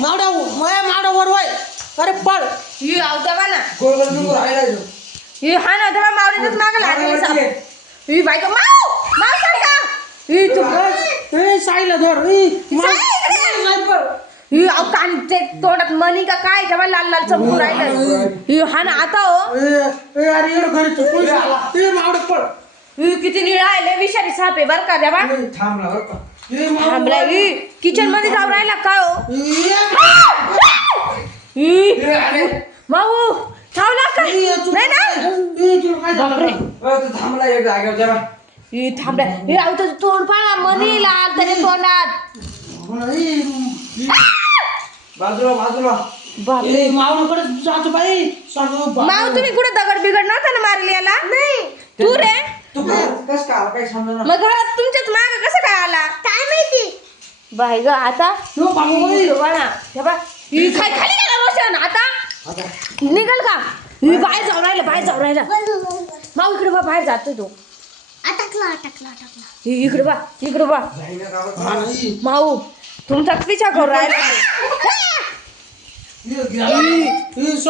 मावडा माया मावडा वर वय. अरे पळ. ही तेव्हा ना. ही हा ना तेव्हा माग लागले. ही बायको माव माव सारखा. ही तू ए साईला धर. पळ ही अहो कान ते तोंडात मनी का काय? तेव्हा लाल लाल चमकू राहिलं. ही हा ना आता हो. ए अरे घरी. ए मावडा पळ. ही किती निळा आहे लय विषारी साप आहे बरं का ए, थांबला बरं का ए थांबला ही किचनमध्ये जाऊन राहिला का हो ए, ए, अरे माऊ चावला का ए, तू- नाही ना ए, तुला काय झालं. अ, तो थांबला एक जागेवर तेव्हा ही थांबला हे त्याचं तोंड पाहा मनी लाल त्याच्या तोंडात ए, बाजूला बाजूला बापरे ए, मावडाकडे जातो बाई सगळं बाप- माऊ तुम्ही कुठे दगड बिगड नव्हता ना मारली याला नाही तू रे आला काही समजा मग घरात तुमच्याच माग कसं काय आला? काय माहिती? बाय ग आता ही खाली गेला रोशन आता? आता. निघल का? ही बाहेर जाऊन राहिला बाहेर जाऊन राहिला. माऊ इकडे बा बाहेर जातोय तो. अटकला अटकला अटकला. ही इकडे बा इकडे बा. हा. माऊ तुमचा पिछा करून राहिला.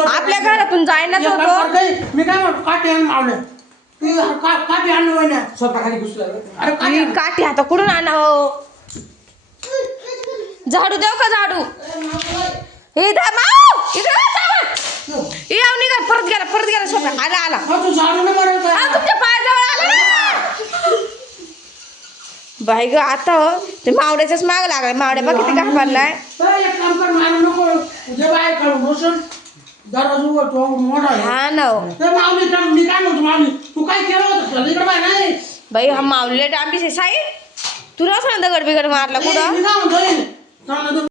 आपल्या घरातून जायनाच कर होतो. मी काय म्हणतो काठी आण मावले का- काठी आणलं वय ना स्वतःखाली घुसला. बरं. अरे काठी ही आण. काठी आता कुठून आणावं झाडू देऊ का झाडू? हे दा माऊ! इकडे. हे आव निघा परत गेला परत गेला स्वतः. आला आला. हा, तू झाडू मारायचं. तुमच्या पायाजवळ आला. बाई ग आता हो ते मावड्याच्याच माग लागलाय मावड्या बघ किती घाबरलाय. ए, एक काम कर मारू नको. उद्या बाहेर काढून बसून दरवाजा उघड तो मोठा आहे. हा ना हो. माऊली काय मी काय म्हणतो माऊली बाई हा मावले डांबीस आहे. साई तुला सांग दगड बिगड मारला कुठं?